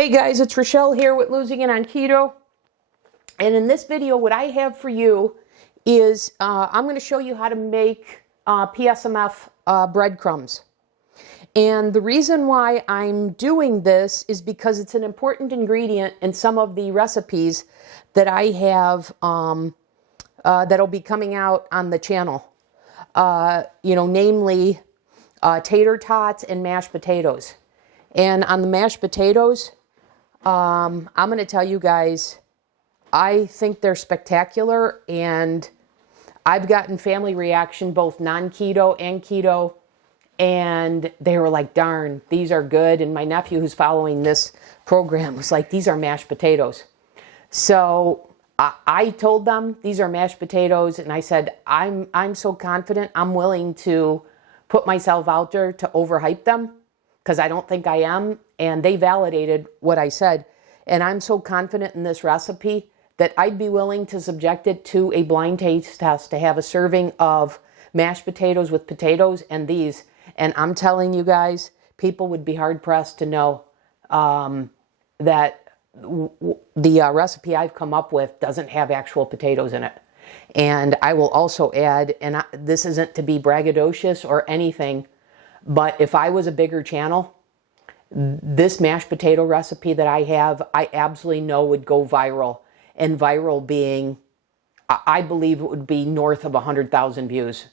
Hey guys, it's Rochelle here with Losing It on Keto. And in this video, what I have for you is I'm going to show you how to make PSMF breadcrumbs. And the reason why I'm doing this is because it's an important ingredient in some of the recipes that I have that'll be coming out on the channel. Namely tater tots and mashed potatoes. And on the mashed potatoes, I'm going to tell you guys, I think they're spectacular, and I've gotten family reaction, both non-keto and keto, and they were like, darn, these are good. And my nephew, who's following this program, was like, these are mashed potatoes. So I told them these are mashed potatoes, and I said, I'm so confident, I'm willing to put myself out there to overhype them, because I don't think I am, and they validated what I said. And I'm so confident in this recipe that I'd be willing to subject it to a blind taste test to have a serving of mashed potatoes with potatoes and these. And I'm telling you guys, people would be hard-pressed to know that the recipe I've come up with doesn't have actual potatoes in it. And I will also add, and this isn't to be braggadocious or anything, but if I was a bigger channel, this mashed potato recipe that I have, I absolutely know would go viral. And viral being, I believe it would be north of 100,000 views.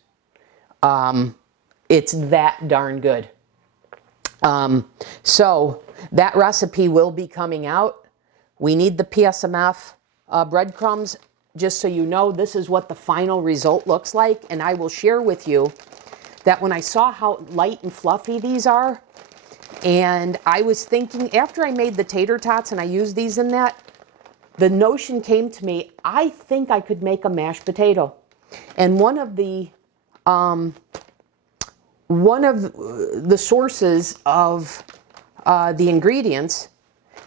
It's that darn good. So that recipe will be coming out. We need the PSMF breadcrumbs. Just so you know, this is what the final result looks like. And I will share with you that when I saw how light and fluffy these are, and I was thinking, after I made the tater tots and I used these in that, the notion came to me, I think I could make a mashed potato. And one of the sources of the ingredients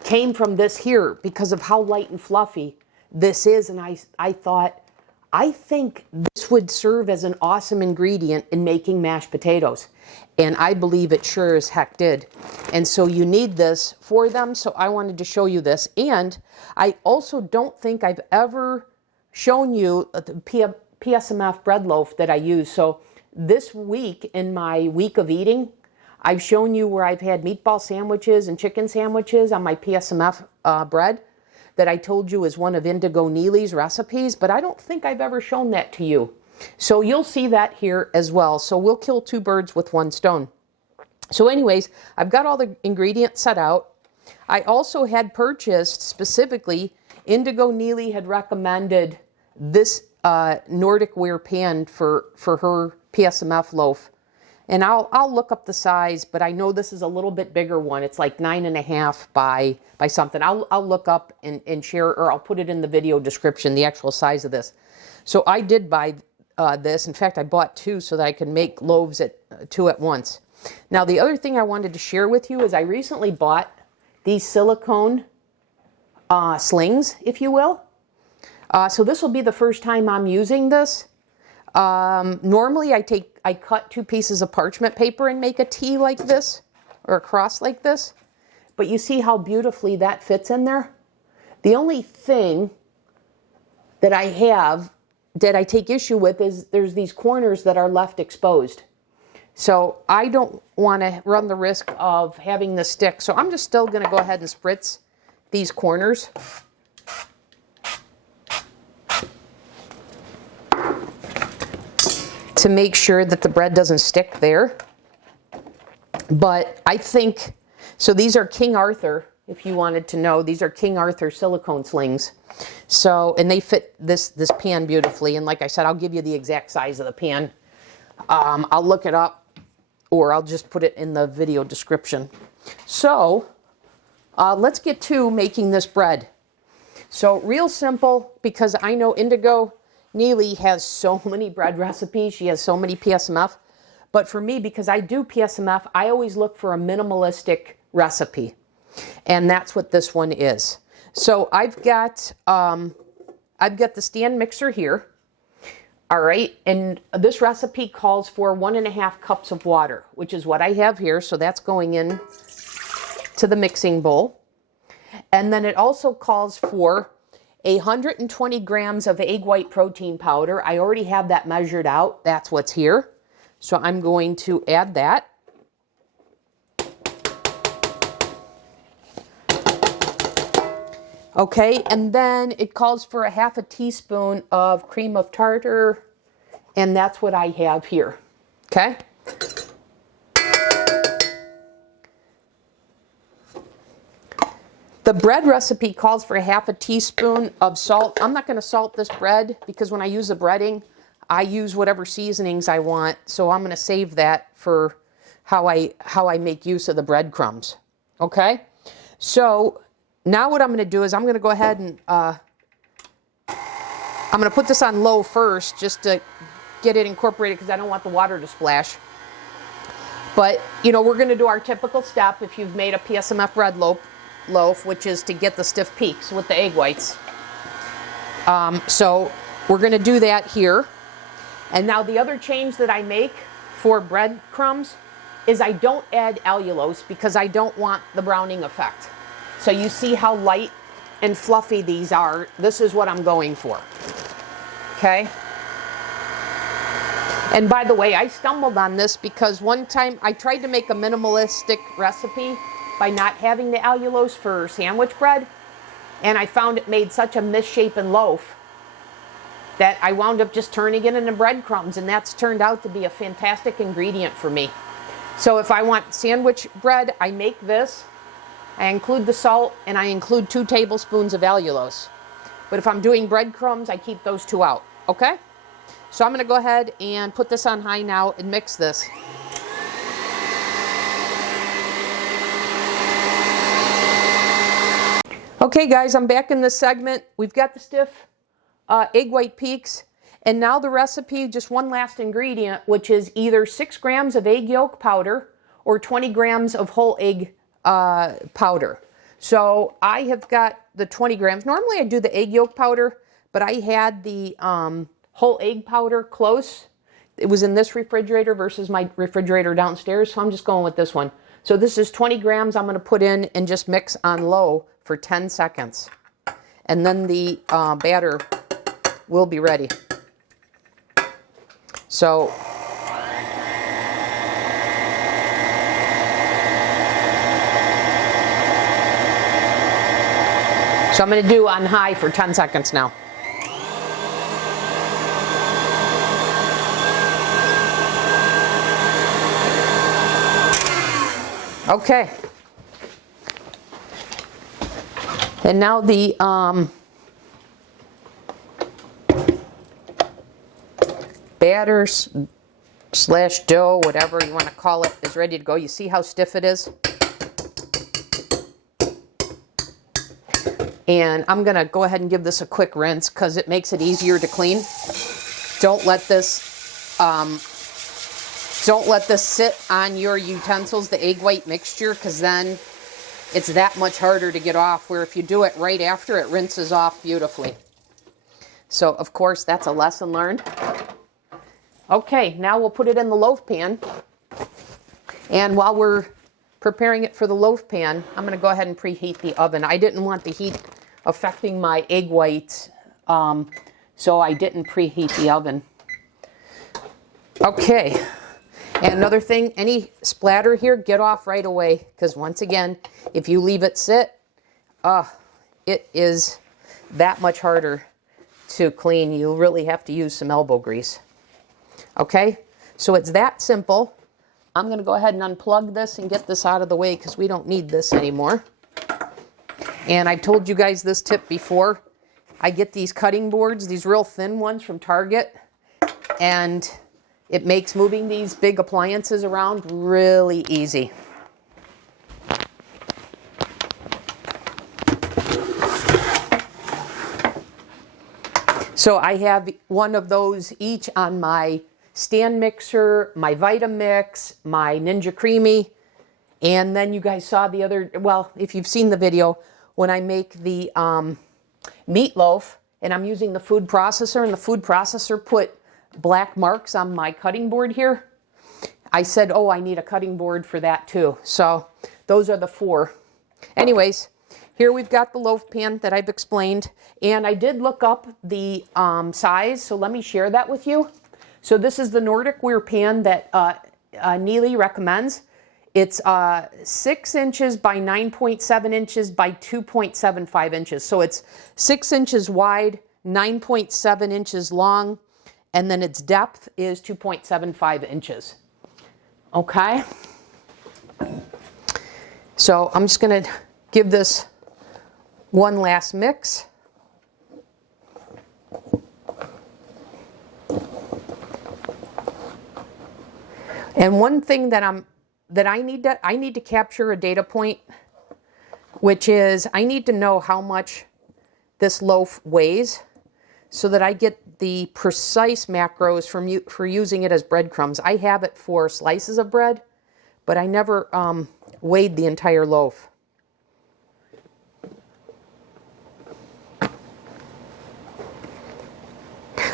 came from this here because of how light and fluffy this is. And I thought, I think this would serve as an awesome ingredient in making mashed potatoes. And I believe it sure as heck did. And so you need this for them. So I wanted to show you this. And I also don't think I've ever shown you the PSMF bread loaf that I use. So this week, in my week of eating, I've shown you where I've had meatball sandwiches and chicken sandwiches on my PSMF bread that I told you is one of Indigo Nili's recipes, but I don't think I've ever shown that to you. So you'll see that here as well. So we'll kill two birds with one stone. So anyways, I've got all the ingredients set out. I also had purchased specifically, Indigo Nili had recommended this Nordic ware pan for her PSMF loaf. And I'll look up the size, but I know this is a little bit bigger one. It's like 9.5 by something. I'll look up and share, or I'll put it in the video description, the actual size of this. So I did buy this. In fact, I bought two so that I could make loaves two at once. Now, the other thing I wanted to share with you is I recently bought these silicone slings, if you will. So this will be the first time I'm using this. Normally I cut two pieces of parchment paper and make a T like this, or a cross like this. But you see how beautifully that fits in there? The only thing that I have that I take issue with is there's these corners that are left exposed. So I don't want to run the risk of having this stick. So I'm just still going to go ahead and spritz these corners. To make sure that the bread doesn't stick there. But I think, so these are King Arthur, if you wanted to know, these are King Arthur silicone slings. So, and they fit this pan beautifully. And like I said, I'll give you the exact size of the pan. I'll look it up, or I'll just put it in the video description. So, let's get to making this bread. So real simple, because I know Indigo Nili has so many bread recipes. She has so many PSMF. But for me, because I do PSMF, I always look for a minimalistic recipe. And that's what this one is. So I've got the stand mixer here. All right. And this recipe calls for 1.5 cups of water, which is what I have here. So that's going in to the mixing bowl. And then it also calls for 120 grams of egg white protein powder. I already have that measured out. That's what's here. So I'm going to add that. Okay, and then it calls for a half a teaspoon of cream of tartar, and that's what I have here. Okay? The bread recipe calls for a half a teaspoon of salt. I'm not going to salt this bread because when I use the breading, I use whatever seasonings I want. So I'm going to save that for how I make use of the breadcrumbs. Okay? So now what I'm going to do is I'm going to go ahead and I'm going to put this on low first just to get it incorporated because I don't want the water to splash. But, you know, we're going to do our typical step if you've made a PSMF bread loaf, which is to get the stiff peaks with the egg whites. So we're going to do that here. And now the other change that I make for breadcrumbs is I don't add allulose because I don't want the browning effect. So you see how light and fluffy these are. This is what I'm going for. Okay? And by the way, I stumbled on this because one time I tried to make a minimalistic recipe by not having the allulose for sandwich bread, and I found it made such a misshapen loaf that I wound up just turning it into breadcrumbs, and that's turned out to be a fantastic ingredient for me. So if I want sandwich bread, I make this, I include the salt, and I include 2 tablespoons of allulose. But if I'm doing breadcrumbs, I keep those 2 out, okay? So I'm gonna go ahead and put this on high now and mix this. Okay guys, I'm back in this segment. We've got the stiff egg white peaks, and now the recipe, just one last ingredient, which is either 6 grams of egg yolk powder or 20 grams of whole egg powder. So I have got the 20 grams. Normally I do the egg yolk powder, but I had the whole egg powder close. It was in this refrigerator versus my refrigerator downstairs, so I'm just going with this one. So this is 20 grams I'm going to put in and just mix on low for 10 seconds. And then the batter will be ready. So I'm going to do on high for 10 seconds now. Okay. And now the batter slash dough, whatever you want to call it, is ready to go. You see how stiff it is? And I'm going to go ahead and give this a quick rinse because it makes it easier to clean. Don't let this sit on your utensils, the egg white mixture, because then it's that much harder to get off, where if you do it right after, it rinses off beautifully. So, of course, that's a lesson learned. Okay, now we'll put it in the loaf pan. And while we're preparing it for the loaf pan, I'm going to go ahead and preheat the oven. I didn't want the heat affecting my egg whites, so I didn't preheat the oven. Okay. And another thing, any splatter here, get off right away, because once again, if you leave it sit, it is that much harder to clean. You'll really have to use some elbow grease. Okay, so it's that simple. I'm going to go ahead and unplug this and get this out of the way because we don't need this anymore. And I've told you guys this tip before. I get these cutting boards, these real thin ones from Target, and it makes moving these big appliances around really easy. So I have one of those each on my stand mixer, my Vitamix, my Ninja Creamy, and then you guys saw the other, well, if you've seen the video, when I make the meatloaf, and I'm using the food processor, and the food processor put black marks on my cutting board here. I said, oh, I need a cutting board for that too. So those are the 4. Anyways, here we've got the loaf pan that I've explained, and I did look up the size, so let me share that with you. So this is the Nordic ware pan that Nili recommends. It's 6 inches by 9.7 inches by 2.75 inches. So it's 6 inches wide, 9.7 inches long, and then its depth is 2.75 inches. Okay? So I'm just going to give this one last mix. And one thing that I need to capture a data point, which is I need to know how much this loaf weighs so that I get the precise macros for using it as breadcrumbs. I have it for slices of bread, but I never weighed the entire loaf.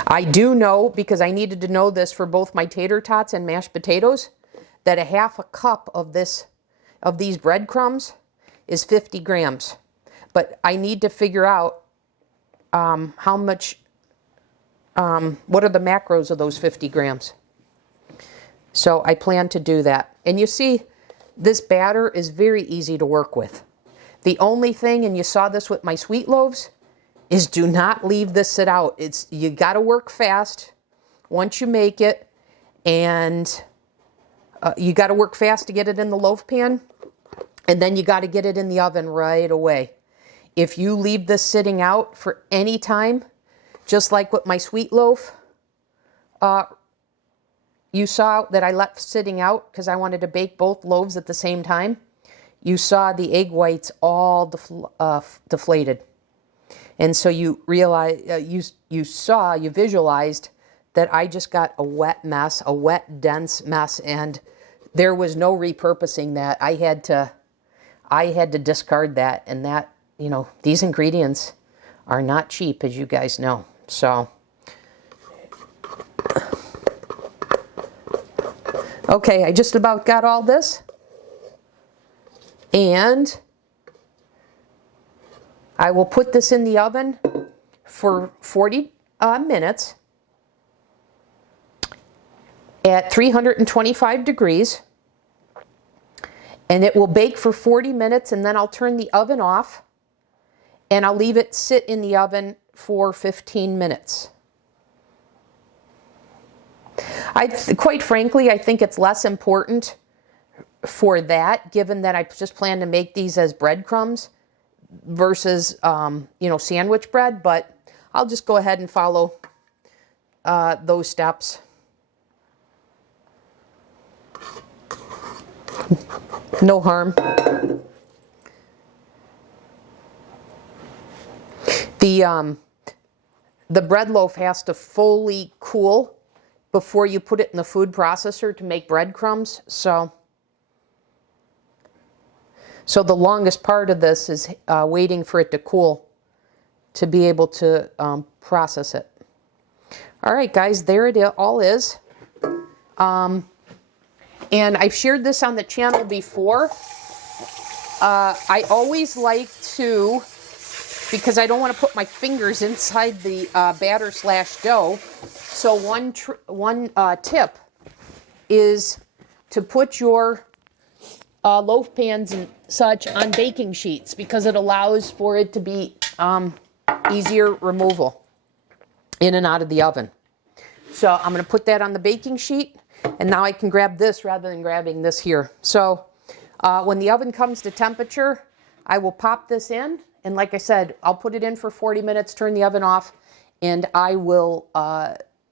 I do know, because I needed to know this for both my tater tots and mashed potatoes, that a half a cup of these breadcrumbs is 50 grams. But I need to figure out how much, what are the macros of those 50 grams. So I plan to do that. And you see, this batter is very easy to work with. The only thing, and you saw this with my sweet loaves, is do not leave this sit out. You got to work fast once you make it, and you got to work fast to get it in the loaf pan, and then you got to get it in the oven right away. If you leave this sitting out for any time, just like with my sweet loaf, you saw that I left sitting out because I wanted to bake both loaves at the same time. You saw the egg whites all deflated. And so you realize, you visualized that I just got a wet mess, a wet, dense mess, and there was no repurposing that. I had to discard that, and that, you know, these ingredients are not cheap, as you guys know. So, okay, I just about got all this, and I will put this in the oven for 40 minutes at 325 degrees, and it will bake for 40 minutes, and then I'll turn the oven off and I'll leave it sit in the oven for 15 minutes. Quite frankly, I think it's less important for that, given that I just plan to make these as breadcrumbs versus, you know, sandwich bread, but I'll just go ahead and follow those steps. No harm. The bread loaf has to fully cool before you put it in the food processor to make breadcrumbs. So the longest part of this is waiting for it to cool to be able to process it. All right, guys, there it all is. And I've shared this on the channel before. I always like to, because I don't want to put my fingers inside the batter / dough. So one tip is to put your loaf pans and such on baking sheets, because it allows for it to be easier removal in and out of the oven. So I'm going to put that on the baking sheet, and now I can grab this rather than grabbing this here. So when the oven comes to temperature, I will pop this in, and like I said, I'll put it in for 40 minutes, turn the oven off, and I will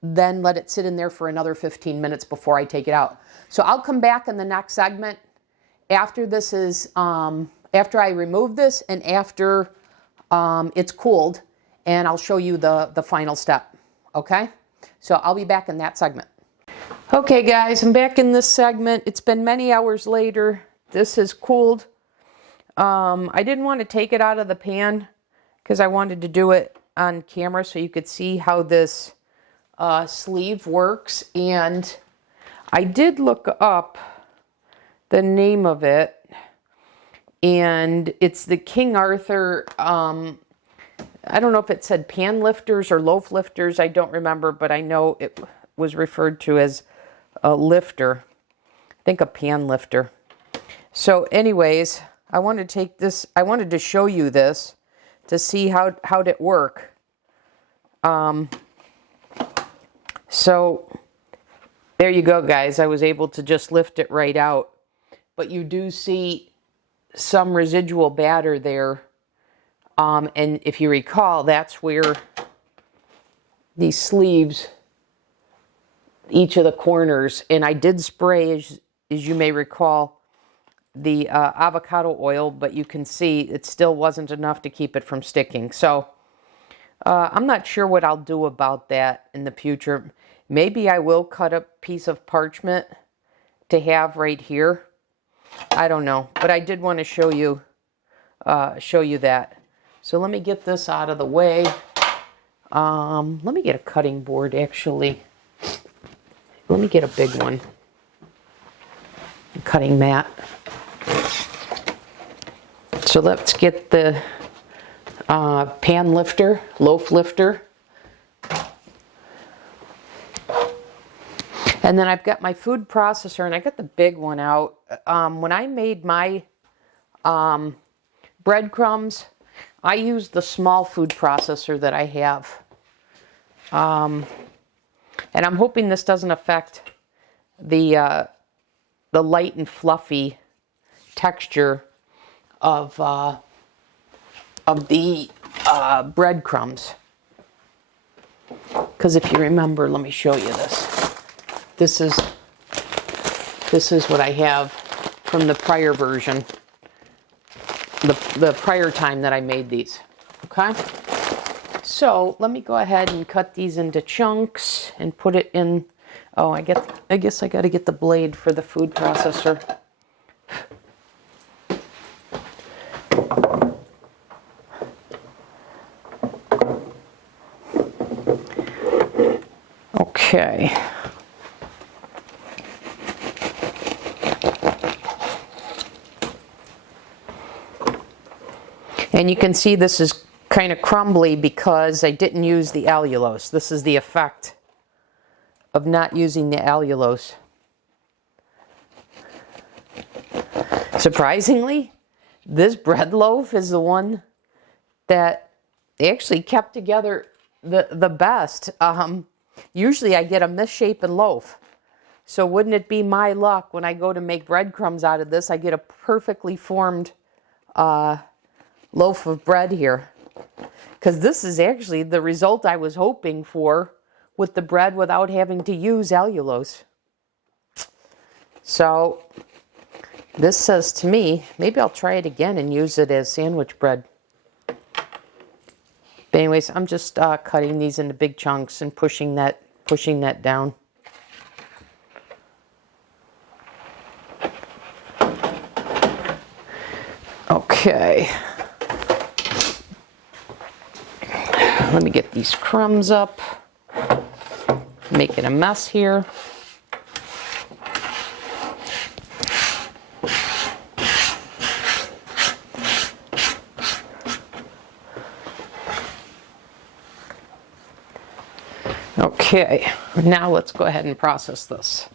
then let it sit in there for another 15 minutes before I take it out. So I'll come back in the next segment after this is, after I remove this and after it's cooled, and I'll show you the final step, okay? So I'll be back in that segment. Okay guys, I'm back in this segment. It's been many hours later. This is cooled. I didn't want to take it out of the pan because I wanted to do it on camera so you could see how this sleeve works. And I did look up the name of it, And it's the King Arthur, I don't know if it said pan lifters or loaf lifters. I don't remember, but I know it was referred to as a lifter. I think a pan lifter. So anyways, I wanted to take this, I wanted to show you this to see how'd it work. So there you go, guys. I was able to just lift it right out. But you do see some residual batter there. And if you recall, that's where these sleeves, each of the corners, and I did spray, as you may recall, the avocado oil, but you can see it still wasn't enough to keep it from sticking. So I'm not sure what I'll do about that in the future. Maybe I will cut a piece of parchment to have right here. I don't know, but I did want to show you that. So let me get this out of the way. Let me get a cutting board, actually. Let me get a big one. A cutting mat. So let's get the pan lifter, loaf lifter. And then I've got my food processor, and I got the big one out. When I made my breadcrumbs, I used the small food processor that I have. And I'm hoping this doesn't affect the light and fluffy texture of the breadcrumbs. Because if you remember, let me show you this. This is what I have from the prior version, the prior time that I made these. Okay, so let me go ahead and cut these into chunks and put it in. Oh, I guess I got to get the blade for the food processor. Okay. And you can see this is kind of crumbly because I didn't use the allulose. This is the effect of not using the allulose. Surprisingly, this bread loaf is the one that actually kept together the best. Usually I get a misshapen loaf. So wouldn't it be my luck when I go to make breadcrumbs out of this, I get a perfectly formed loaf of bread here. Because this is actually the result I was hoping for with the bread without having to use allulose. So this says to me, maybe I'll try it again and use it as sandwich bread. But anyways, I'm just cutting these into big chunks and pushing that down. Okay. Let me get these crumbs up. Making a mess here. Okay, now let's go ahead and process this.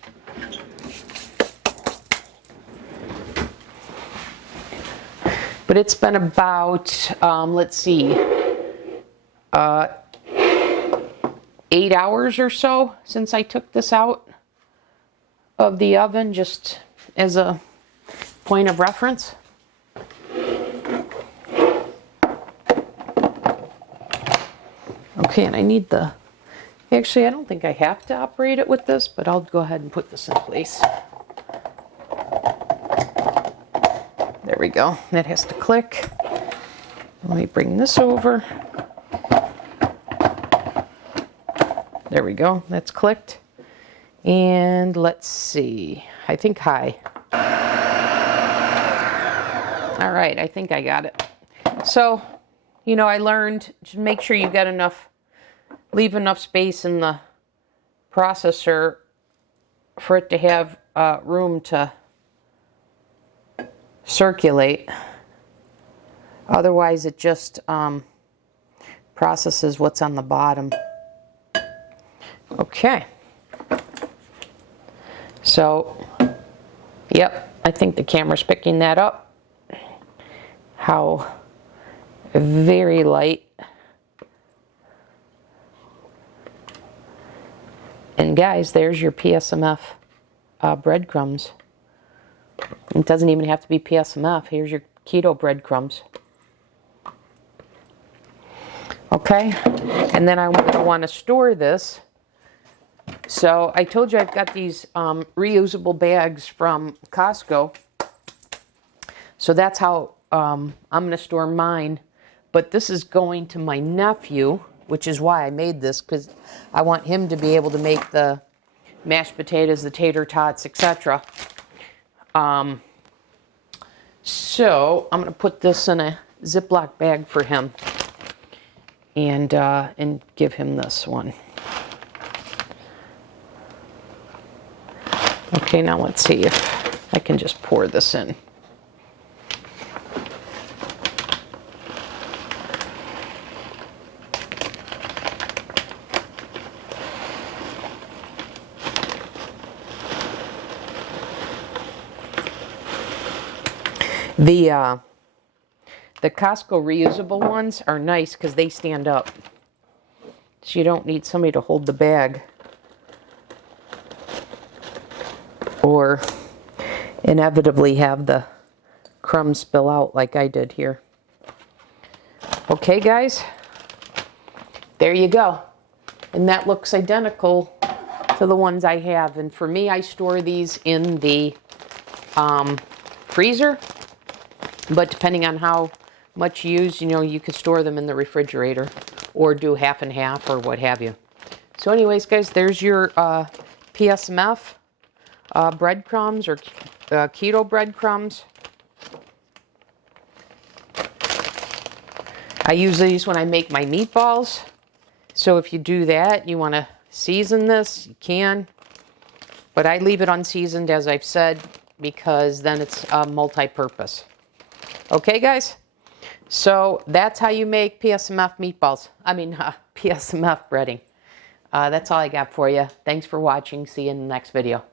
But it's been about, let's see, 8 hours or so since I took this out of the oven, just as a point of reference. Okay, and I need the, actually I don't think I have to operate it with this, but I'll go ahead and put this in place. There we go, that has to click. Let me bring this over. There we go, that's clicked. And let's see, I think high. All right, I think I got it. So, you know, I learned to make sure you get enough, leave enough space in the processor for it to have room to circulate. Otherwise, it just processes what's on the bottom. Okay. So, yep, I think the camera's picking that up. How very light. And guys, there's your PSMF breadcrumbs. It doesn't even have to be PSMF. Here's your keto breadcrumbs. Okay, and then I'm going to want to store this. So I told you I've got these reusable bags from Costco. So that's how I'm going to store mine. But this is going to my nephew, which is why I made this, because I want him to be able to make the mashed potatoes, the tater tots, etc. So I'm going to put this in a Ziploc bag for him and give him this one. Okay, now let's see if I can just pour this in. The Costco reusable ones are nice because they stand up. So you don't need somebody to hold the bag or inevitably have the crumbs spill out like I did here. Okay, guys, there you go. And that looks identical to the ones I have. And for me, I store these in the freezer. But depending on how much you use, you know, you could store them in the refrigerator or do half and half or what have you. So anyways, guys, there's your PSMF breadcrumbs or keto breadcrumbs. I use these when I make my meatballs. So if you do that, you want to season this, you can. But I leave it unseasoned, as I've said, because then it's multi-purpose. Okay, guys? So that's how you make PSMF meatballs. PSMF breading. That's all I got for you. Thanks for watching. See you in the next video.